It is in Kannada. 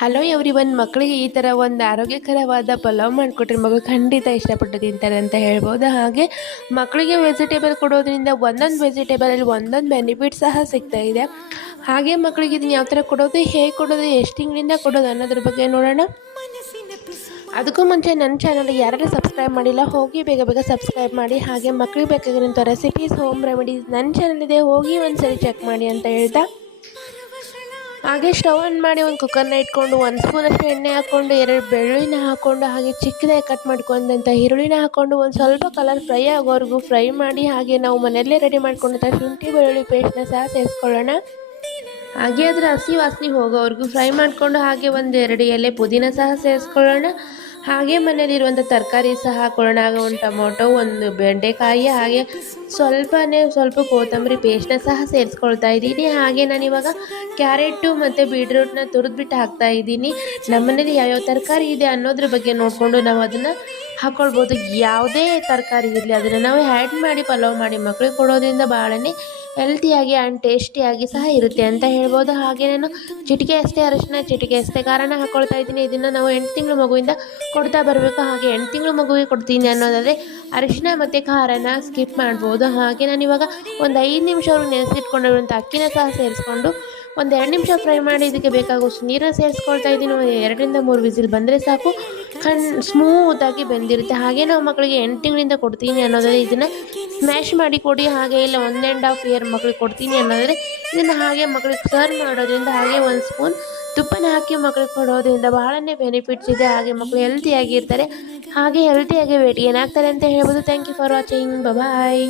Hello everyone. ಮಕ್ಕಳಿಗೆ ಈ ಥರ ಒಂದು ಆರೋಗ್ಯಕರವಾದ ಪಲಾವ್ ಮಾಡಿಕೊಟ್ರೆ ಮಗಳು ಖಂಡಿತ ಇಷ್ಟಪಟ್ಟು ತಿಂತಾರೆ ಅಂತ ಹೇಳ್ಬೋದು. ಹಾಗೆ ಮಕ್ಕಳಿಗೆ ವೆಜಿಟೇಬಲ್ ಕೊಡೋದ್ರಿಂದ ಒಂದೊಂದು ವೆಜಿಟೇಬಲಲ್ಲಿ ಒಂದೊಂದು ಬೆನಿಫಿಟ್ ಸಹ ಸಿಗ್ತಾ ಇದೆ. ಹಾಗೆ ಮಕ್ಕಳಿಗೆ ಇದನ್ನು ಯಾವ ಥರ ಕೊಡೋದು, ಹೇಗೆ ಕೊಡೋದು, ಎಷ್ಟು ತಿಂಗಳಿಂದ ಕೊಡೋದು ಅನ್ನೋದ್ರ ಬಗ್ಗೆ ನೋಡೋಣ. ಅದಕ್ಕೂ ಮುಂಚೆ ನನ್ನ ಚಾನಲ್ಗೆ ಯಾರೆಲ್ಲ ಸಬ್ಸ್ಕ್ರೈಬ್ ಮಾಡಿಲ್ಲ ಹೋಗಿ ಬೇಗ ಬೇಗ ಸಬ್ಸ್ಕ್ರೈಬ್ ಮಾಡಿ. ಹಾಗೆ ಮಕ್ಕಳಿಗೆ ಬೇಕಾಗಿರೋಂಥ ರೆಸಿಪೀಸ್, ಹೋಮ್ ರೆಮಿಡೀಸ್ ನನ್ನ ಚಾನಲ್ ಇದೆ, ಹೋಗಿ ಒಂದ್ಸರಿ ಚೆಕ್ ಮಾಡಿ ಅಂತ ಹೇಳ್ತಾ, ಹಾಗೆ ಸ್ಟವ್ ಆನ್ ಮಾಡಿ ಒಂದು ಕುಕ್ಕರ್ನ ಇಟ್ಕೊಂಡು 1 ಸ್ಪೂನಷ್ಟು ಎಣ್ಣೆ ಹಾಕ್ಕೊಂಡು 2 ಬೆಳ್ಳುಳ್ಳಿನ ಹಾಕ್ಕೊಂಡು ಹಾಗೆ ಚಿಕ್ಕದಾಗಿ ಕಟ್ ಮಾಡ್ಕೊಂಡಂಥ ಈರುಳ್ಳಿನ ಹಾಕ್ಕೊಂಡು ಒಂದು ಸ್ವಲ್ಪ ಕಲರ್ ಫ್ರೈ ಆಗೋವರೆಗೂ ಫ್ರೈ ಮಾಡಿ, ಹಾಗೆ ನಾವು ಮನೆಯಲ್ಲೇ ರೆಡಿ ಮಾಡ್ಕೊಂಡಂಥ ಶುಂಠಿ ಬೆಳ್ಳುಳ್ಳಿ ಪೇಸ್ಟ್ನ ಸಹ ಸೇರಿಸ್ಕೊಳ್ಳೋಣ. ಹಾಗೆ ಅದರ ಹಸಿ ವಾಸನೆ ಹೋಗೋವರೆಗೂ ಫ್ರೈ ಮಾಡಿಕೊಂಡು ಹಾಗೆ 1-2 ಎಲೆ ಪುದೀನ ಸಹ ಸೇರಿಸ್ಕೊಳ್ಳೋಣ. ಹಾಗೆ ಮನೆಯಲ್ಲಿರುವಂಥ ತರಕಾರಿ ಸಹ ಹಾಕೊಳ್ಳೋಣ. ಹಾಗೆ ಒಂದು ಟೊಮೊಟೊ, ಒಂದು ಬೆಂಡೆಕಾಯಿ, ಹಾಗೆ ಸ್ವಲ್ಪ ಕೊತ್ತಂಬರಿ ಪೇಸ್ಟ್ನ ಸಹ ಸೇರಿಸ್ಕೊಳ್ತಾ ಇದ್ದೀನಿ. ಹಾಗೆ ನಾನಿವಾಗ ಕ್ಯಾರೆಟು ಮತ್ತು ಬೀಟ್ರೂಟ್ನ ತುರಿದ್ಬಿಟ್ಟು ಹಾಕ್ತಾ ಇದ್ದೀನಿ. ನಮ್ಮನೇಲಿ ಯಾವ್ಯಾವ ತರಕಾರಿ ಇದೆ ಅನ್ನೋದ್ರ ಬಗ್ಗೆ ನೋಡಿಕೊಂಡು ನಾವು ಅದನ್ನು ಹಾಕ್ಕೊಳ್ಬೋದು. ಯಾವುದೇ ತರಕಾರಿ ಇರಲಿ ಅದನ್ನು ನಾವು ಆ್ಯಡ್ ಮಾಡಿ ಪಲಾವ್ ಮಾಡಿ ಮಕ್ಕಳಿಗೆ ಕೊಡೋದ್ರಿಂದ ಭಾಳನೇ ಹೆಲ್ತಿಯಾಗಿ ಆ್ಯಂಡ್ ಟೇಸ್ಟಿಯಾಗಿ ಸಹ ಇರುತ್ತೆ ಅಂತ ಹೇಳ್ಬೋದು. ಹಾಗೆ ನಾನು ಚಿಟಿಕೆ ಅಷ್ಟೇ ಅರಿಶಿನ, ಚಿಟಿಕೆ ಅಷ್ಟೇ ಖಾರನ ಹಾಕ್ಕೊಳ್ತಾ ಇದ್ದೀನಿ. ಇದನ್ನು ನಾವು 8 ತಿಂಗಳು ಮಗುವಿಂದ ಕೊಡ್ತಾ ಬರಬೇಕು. ಹಾಗೆ 8 ತಿಂಗಳು ಮಗುವಿಗೆ ಕೊಡ್ತೀನಿ ಅನ್ನೋದಾದರೆ ಅರಿಶಿನ ಮತ್ತು ಖಾರನ ಸ್ಕಿಪ್ ಮಾಡ್ಬೋದು. ಹಾಗೆ ನಾನಿವಾಗ ಒಂದು 5 ನಿಮಿಷವರೆಗೂ ನೆನೆಸಿಟ್ಕೊಂಡಿರುವಂಥ ಅಕ್ಕಿನ ಸಹ ಸೇರಿಸ್ಕೊಂಡು ಒಂದು 2 ನಿಮಿಷ ಫ್ರೈ ಮಾಡಿ ಇದಕ್ಕೆ ಬೇಕಾಗುವಷ್ಟು ನೀರನ್ನು ಸೇರಿಸ್ಕೊಳ್ತಾ ಇದ್ದೀನಿ. 2-3 ವಿಸಿಲ್ ಬಂದರೆ ಸಾಕು, ಸ್ಮೂತಾಗಿ ಬೆಂದಿರುತ್ತೆ. ಹಾಗೆ ನಾವು ಮಕ್ಕಳಿಗೆ 8 ತಿಂಗಳಿಂದ ಕೊಡ್ತೀನಿ ಅನ್ನೋದಾದರೆ ಇದನ್ನು ಸ್ಮ್ಯಾಶ್ ಮಾಡಿ ಕೊಡಿ. ಹಾಗೆ ಇಲ್ಲ 1.5 ಇಯರ್ ಮಕ್ಕಳಿಗೆ ಕೊಡ್ತೀನಿ ಅನ್ನೋದಾದರೆ ಇದನ್ನು ಹಾಗೆ ಮಕ್ಕಳಿಗೆ ಸರ್ವ್ ಮಾಡೋದ್ರಿಂದ, ಹಾಗೆ 1 ಸ್ಪೂನ್ ತುಪ್ಪನ ಹಾಕಿ ಮಕ್ಕಳಿಗೆ ಕೊಡೋದ್ರಿಂದ ಬಹಳನೇ ಬೆನಿಫಿಟ್ಸ್ ಇದೆ. ಹಾಗೆ ಮಕ್ಕಳು ಹೆಲ್ತಿಯಾಗಿರ್ತಾರೆ, ಹಾಗೆ ಹೆಲ್ತಿಯಾಗಿ ವೇಟ್ ಗೇನ್ ಆಗ್ತಾರೆ ಅಂತ ಹೇಳ್ಬೋದು. Thank you for watching. Bye.